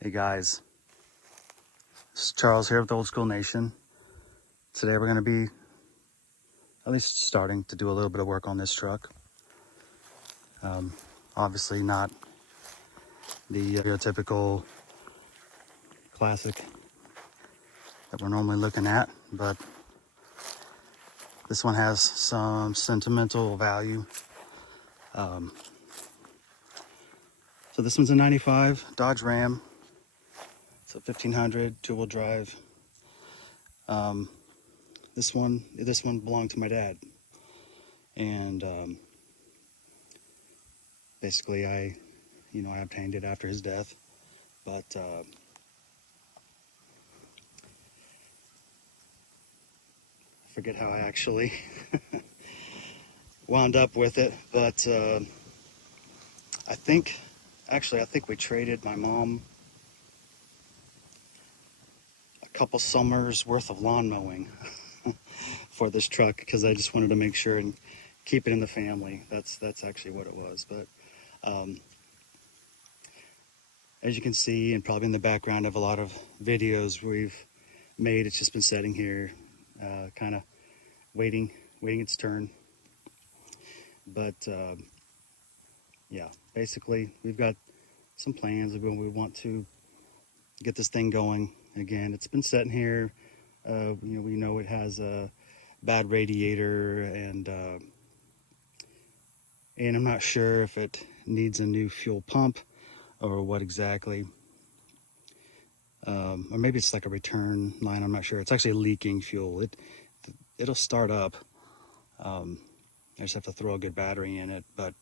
Hey guys, this is Charles here with Old School Nation. Today we're going to be at least starting to do a little bit of work on this truck. Obviously not the stereotypical classic that we're normally looking at, but this one has some sentimental value. So this one's a 95 Dodge Ram. It's a 1500 two-wheel drive. This one belonged to my dad, and basically I obtained it after his death, but I forget how I actually wound up with it, but I think we traded my mom a couple summers worth of lawn mowing for this truck, because I just wanted to make sure and keep it in the family. That's actually what it was. But as you can see, and probably in the background of a lot of videos we've made, it's just been sitting here kind of waiting its turn. But yeah, basically we've got some plans of when we want to get this thing going again. It's been sitting here. We know it has a bad radiator, and I'm not sure if it needs a new fuel pump or what exactly. Or maybe it's like a return line. I'm not sure. It's actually leaking fuel. It'll start up. I just have to throw a good battery in it, but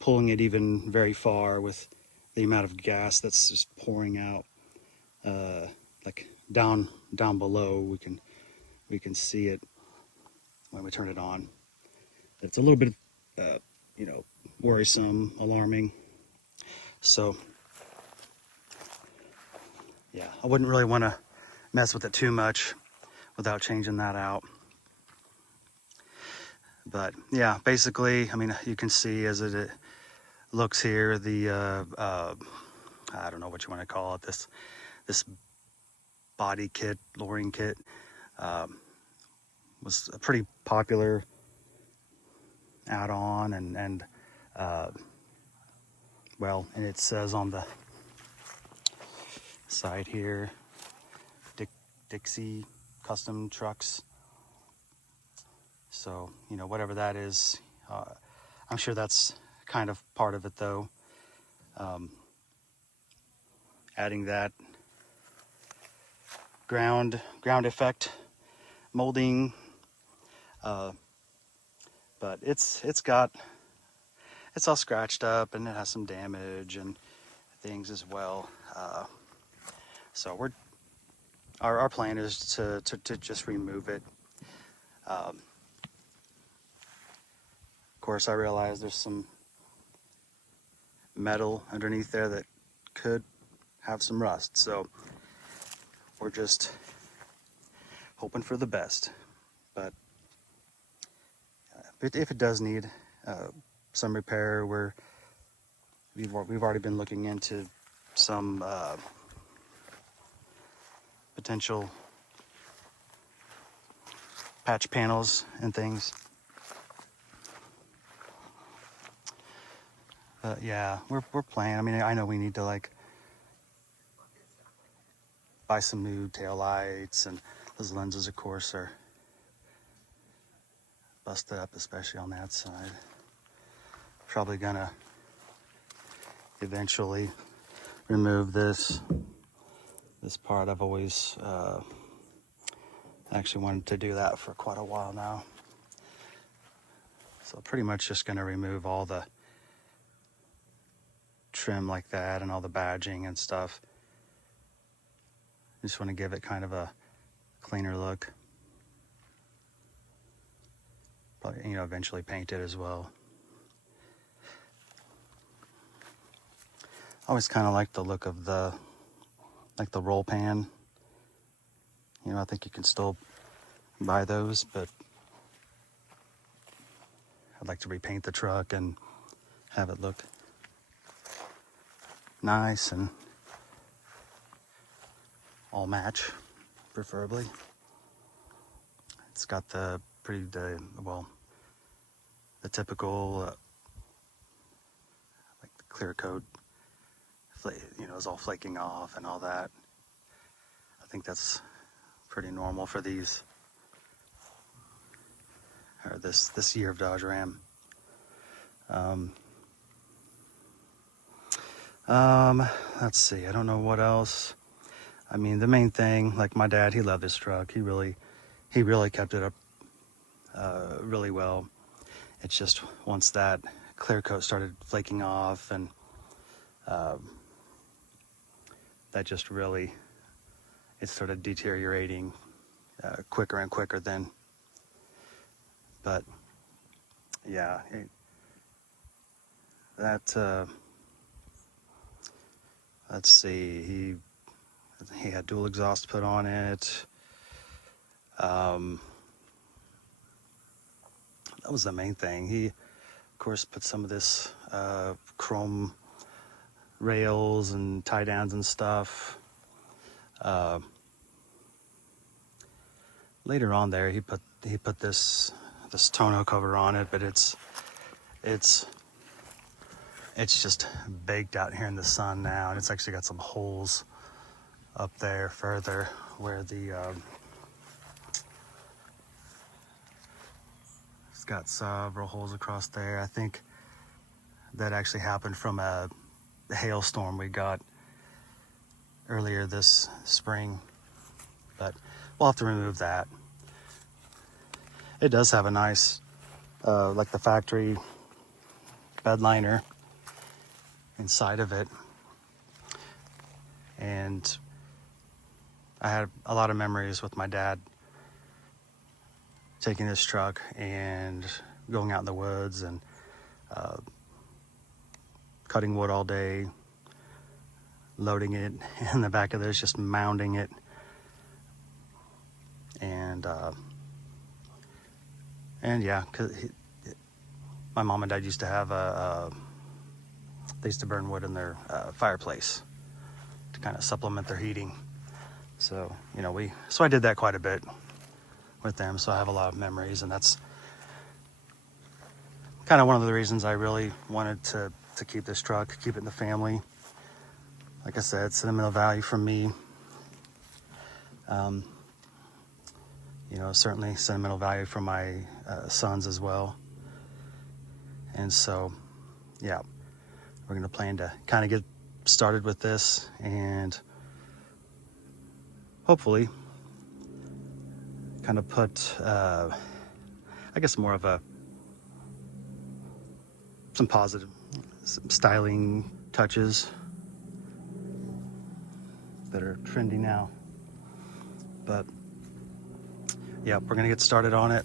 pulling it even very far with the amount of gas that's just pouring out, like down below, we can see it when we turn it on. It's a little bit worrisome, alarming. So yeah, I wouldn't really want to mess with it too much without changing that out. But yeah, basically, I mean, you can see as it looks here, the I don't know what you want to call it, this body kit, lowering kit, was a pretty popular add-on, and well, and it says on the side here, Dixie Custom Trucks. So, whatever that is, I'm sure that's kind of part of it, though. Adding that ground effect molding, but it's all scratched up, and it has some damage and things as well. So our plan is to just remove it. Of course, I realize there's some metal underneath there that could have some rust, so we're just hoping for the best. But if it does need some repair, we've already been looking into some potential patch panels and things. Yeah, we're planning. I mean, I know we need to buy some new tail lights, and those lenses, of course, are busted up, especially on that side. Probably gonna eventually remove this part. I've always actually wanted to do that for quite a while now. So pretty much just gonna remove all the trim like that and all the badging and stuff. Just want to give it kind of a cleaner look. Probably, eventually paint it as well. I always kind of like the look of the roll pan. I think you can still buy those, but I'd like to repaint the truck and have it look nice and all match, preferably. It's got the the typical like the clear coat, is all flaking off and all that. I think that's pretty normal for these, or this year of Dodge Ram. Let's see. I don't know what else. I mean, the main thing, like my dad, he loved this truck. He really kept it up really well. It's just once that clear coat started flaking off, and that just really, it started deteriorating quicker and quicker then. But yeah, let's see, he had dual exhaust put on it. That was the main thing. He, of course, put some of this chrome rails and tie downs and stuff. Later on there, he put this tonneau cover on it, but it's just baked out here in the sun now, and it's actually got some holes up there further where it's got several holes across there. I think that actually happened from a hailstorm we got earlier this spring, but we'll have to remove that. It does have a nice, like the factory bed liner inside of it, and I had a lot of memories with my dad taking this truck and going out in the woods and cutting wood all day, loading it in the back of this, just mounding it, and yeah, cause my mom and dad used to have they used to burn wood in their fireplace to kind of supplement their heating. So, so I did that quite a bit with them. So I have a lot of memories, and that's kind of one of the reasons I really wanted to keep this truck, keep it in the family. Like I said, sentimental value from me. Certainly sentimental value from my sons as well. And so, yeah, we're going to plan to kind of get started with this, and hopefully kind of put, I guess, more of some positive styling touches that are trendy now. But yeah, we're going to get started on it,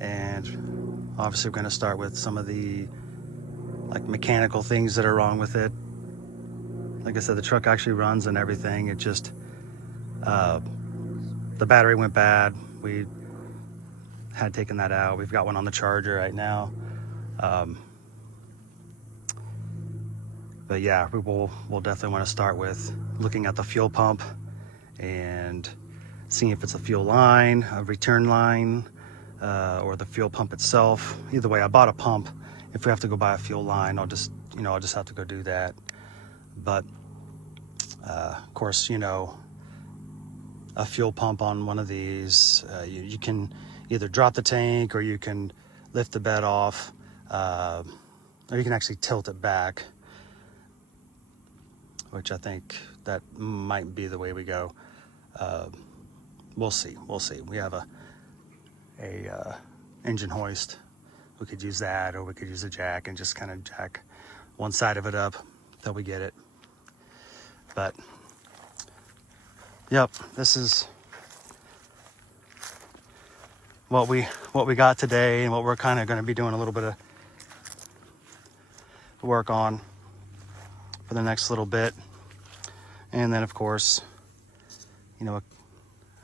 and obviously we're going to start with some of the mechanical things that are wrong with it. Like I said, the truck actually runs and everything. It just the battery went bad. We had taken that out. We've got one on the charger right now. But yeah, we'll definitely want to start with looking at the fuel pump and seeing if it's a fuel line, a return line, or the fuel pump itself. Either way, I bought a pump. If we have to go buy a fuel line, I'll just have to go do that. But of course, a fuel pump on one of these, you can either drop the tank, or you can lift the bed off, or you can actually tilt it back, which I think that might be the way we go. We'll see. We have a engine hoist. We could use that, or we could use a jack and just kind of jack one side of it up till we get it. But yep, this is what we got today, and what we're kind of going to be doing a little bit of work on for the next little bit. And then of course,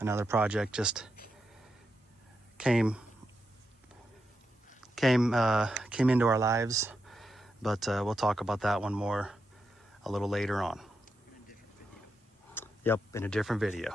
another project just came into our lives, but we'll talk about that one more a little later on. Yep, in a different video.